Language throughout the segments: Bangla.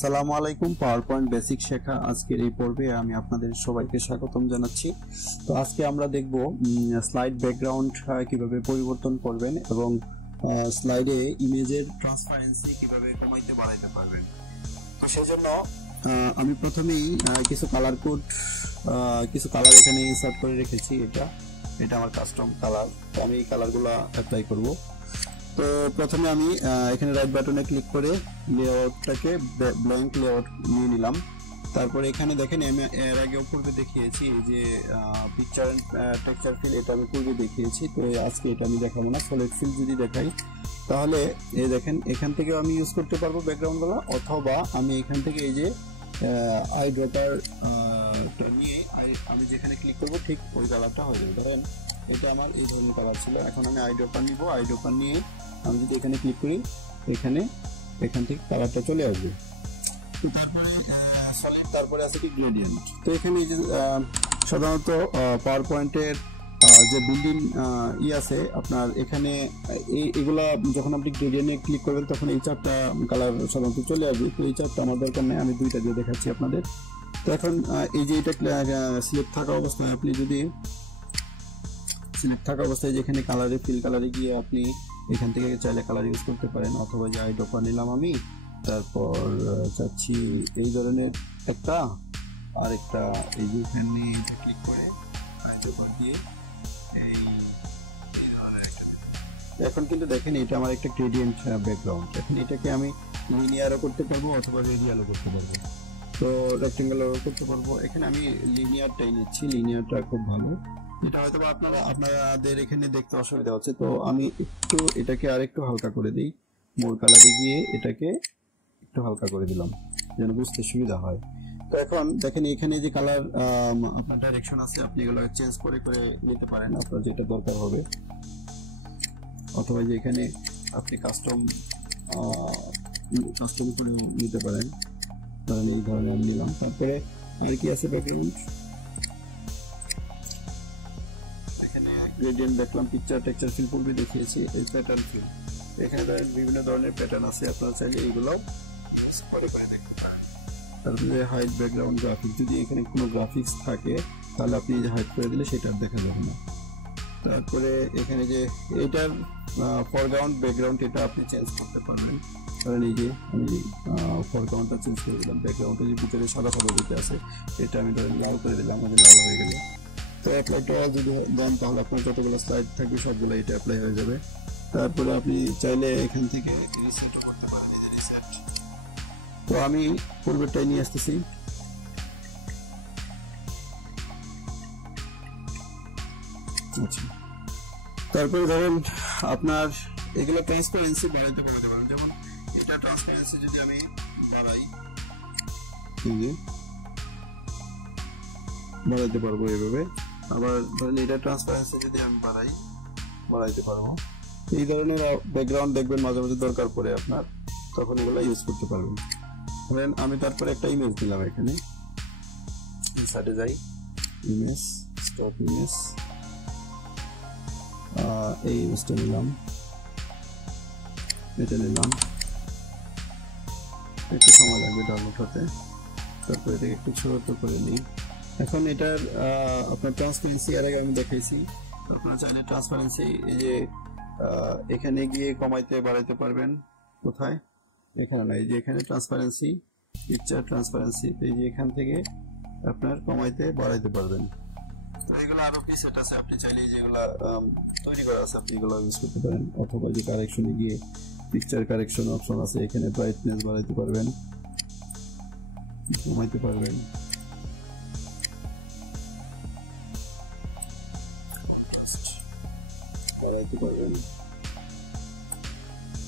আসসালামু আলাইকুম। পাওয়ার পয়েন্ট বেসিক শেখা আজকের এই পর্বে আমি আপনাদের সবাইকে স্বাগতম জানাচ্ছি। তো আজকে আমরা দেখব স্লাইড ব্যাকগ্রাউন্ড কিভাবে পরিবর্তন করবেন এবং স্লাইডে ইমেজের ট্রান্সপারেন্সি কিভাবে কমাইতে বাড়াইতে পারবেন। তো সেজন্য আমি প্রথমেই কিছু কালার কোড কিছু কালার এখানে ইনসার্ট করে রেখেছি। এটা আমার কাস্টম কালার। তো আমি এই কালারগুলো অ্যাপ্লাই করব। তো প্রথমে আমি এখানে রাইট বাটনে ক্লিক করে লেআউটটাকে ব্ল্যাঙ্ক লেআউট নিয়ে নিলাম। তারপরে এখানে দেখেন আমি এর আগে পূর্বে দেখিয়েছি এই যে পিকচার এন্ড টেক্সচার ফিল, এটা আমি পূর্বে দেখিয়েছি। তো আজকে এটা আমি দেখাবো না। সলিড ফিল যদি দেখাই তাহলে এই দেখেন এখান থেকে আমি ইউজ করতে পারবো ব্যাকগ্রাউন্ডগুলো, অথবা আমি এখান থেকে এই যে আই ড্রপার নিয়ে আমি যেখানে ক্লিক করবো ঠিক ওই কালারটা হয়ে যাবে। ধরেন এটা আমার এই ধরনের কালার ছিল, এখন আমি আই ড্রপার নিব। আই ড্রপার নিয়ে আমি যদি এখানে ক্লিক করি এখান থেকে কালারটা চলে আসবে। তারপরে আছে কি গ্রেডিয়েন্ট। তো এখানে যে সাধারণত পাওয়ার পয়েন্টের যে বিল্ডিং আছে আপনার এখানে এগুলা যখন আপনি গ্রেডিয়েন্টে ক্লিক করবেন তখন এই চারটা কালার সাধারণত চলে আসবে। তো এই চারটা আমার দরকার নেই, আমি দুইটা দিয়ে দেখাচ্ছি আপনাদের। তো এখন এই যে এটা সিলেক্ট থাকা অবস্থায় আপনি যদি সিলেক্ট থাকা অবস্থায় যেখানে কালারে ফিল কালারে গিয়ে আপনি এখান থেকে চাইলে কালার ইউজ করতে পারেন, অথবা যে আই ড্রপার নিলাম আমি, তারপর চাচ্ছি এই ধরনের একটা আর একটা এই যে এখানে ক্লিক করে আই ড্রপার দিয়ে এখন কিন্তু দেখেন এটা আমার একটা গ্রেডিয়েন্ট ব্যাকগ্রাউন্ড। এখন এটাকে আমি লিনিয়ারও করতে পারবো অথবা রেডিয়ালও করতে পারবো, তো রেক্টেঙ্গুলারও করতে পারবো। এখানে আমি লিনিয়ারটাই নিচ্ছি, লিনিয়ারটা খুব ভালো। এটা হয়তো আপনাদের এখানে দেখতে অসুবিধা হচ্ছে, তো আমি একটু এটাকে আর একটু হালকা করে দিই। মোর কালারে গিয়ে এটাকে একটু হালকা করে দিলাম যেন বুঝতে সুবিধা হয়। তো এখন দেখেন এখানে যে কালার আপনার ডাইরেকশন আছে, আপনি এগুলো চেঞ্জ করে করে নিতে পারেন আপনার যেটা দরকার হবে, অথবা যে এখানে আপনি কাস্টম করে নিতে পারেন। ধরেন এই ধরনের আমি নিলাম। তারপরে আর কি আছে ব্যাকগ্রাউন্ড, এখানে গ্রেডিয়েন্ট দেখলাম, পিকচার টেক্সচার ফিল পূর্বে দেখিয়েছি, এই প্যাটার্ন ফিল। এখানে বিভিন্ন ধরনের প্যাটার্ন আছে, আপনারা চাইলে এইগুলো করে নেবেন। তারপরে হাইড ব্যাকগ্রাউন্ড গ্রাফিক্স, যদি এখানে কোনো গ্রাফিক্স থাকে তাহলে আপনি হাইড করে দিলে সেটা দেখা যাবে না। তারপরে এখানে যে এটার ফরগ্রাউন্ড ব্যাকগ্রাউন্ড এটা আপনি চেঞ্জ করতে পারবেন। কারণ এই যে আমি ফরগ্রাউন্ডটা চেঞ্জ করে দিলাম, ব্যাকগ্রাউন্ডে যে ভিতরে সাদা সাদা দিতে আছে এটা আমি ধরেন লাল করে দিলাম, আমাদের লাল হয়ে গেল। তো অ্যাপ্লাইটা যদি দেন তাহলে আপনার যতগুলো স্লাইড থাকবে সবগুলো এটা অ্যাপ্লাই হয়ে যাবে। তারপরে আপনি চাইলে এখান থেকে রিসেট করতে পারেন, রিসেট। তো আমি পূর্বেরটাই নিয়ে আসতেছি। আচ্ছা, তারপরে ধরেন আপনার এগুলো ট্রান্সপারেন্সি বাড়াইতে পারেন। যেমন এটা ট্রান্সপারেন্সি যদি আমি বাড়াইতে পারবো এইভাবে। আবার ধরেন এটা ট্রান্সপারেন্সি যদি আমি বাড়াইতে পারবো। এই ধরনের ব্যাকগ্রাউন্ড দেখবেন মাঝে মাঝে দরকার পড়ে আপনার, তখন এগুলো ইউজ করতে পারবেন। ধরেন আমি তারপরে একটা ইমেজ দিলাম, এখানে ইনসার্টে যাই, ইমেজ, স্টপ ইমেজ, এই ইমেজটা নিলাম, এটা নিলাম, একটু সময় লাগবে ডাউনলোড হতে। তারপরে এটাকে একটু ছোট করে নিই। এখন এটার আপনার ট্রান্সপারেন্সি এর আগে আমি দেখাইছি। আপনারা চাইলে ট্রান্সপারেন্সি এই যে এখানে গিয়ে কমাইতে বাড়াইতে পারবেন। কোথায়? এখানে না, এই যে এখানে ট্রান্সপারেন্সি, পিকচার ট্রান্সপারেন্সি, এই যে এখান থেকে আপনার কমাইতে বাড়াইতে পারবেন। তো এগুলো আরো প্রিসেট আছে, আপনি চাইলে যেগুলো তৈরি করা আছে আপনি এগুলো ইউজ করতে পারেন, অথবা যে কারেকশনে গিয়ে পিকচার কারেকশন অপশন আছে, এখানে ব্রাইটনেস বাড়াইতে পারবেন, কমাইতে পারবেন।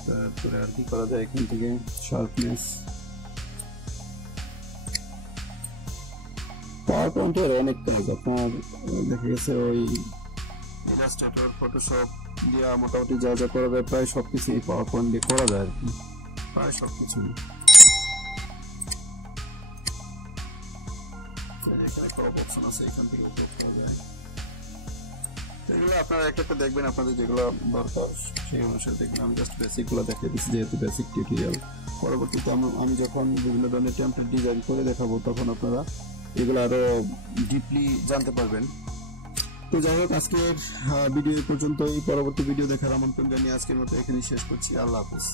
তারপরে আর কি করা যায়, এখান থেকে শার্পনেস। পাওয়ার পয়েন্টের অনেক কাজ আপনার দেখা গেছে, ওই ইলাস্ট্রেটর, ফটোশপ দিয়ে মোটামুটি যা যা করা যায় প্রায় সবকিছু এই পাওয়ার পয়েন্ট দিয়ে করা যায় আর কি, প্রায় সবকিছু। এখানে ক্রপ অপশন আছে, এখান থেকে ক্রপ করা যায়। এগুলো আপনারা একটা একটা দেখবেন, আপনাদের যেগুলো দরকার সেই অনুসারে দেখবেন। আমি জাস্ট বেসিক গুলো দেখিয়ে দিচ্ছি, যেহেতু বেসিক টিউটোরিয়াল। পরবর্তীতে আমি যখন বিভিন্ন ধরনের টেমপ্লেট ডিজাইন করে দেখাবো তখন আপনারা এগুলো আরো ডিপলি জানতে পারবেন। তো যাই হোক, আজকের ভিডিও পর্যন্তই। পরবর্তী ভিডিও দেখার আমন্ত্রণ জানিয়ে আজকের মতো এখানেই শেষ করছি। আল্লাহ হাফেজ।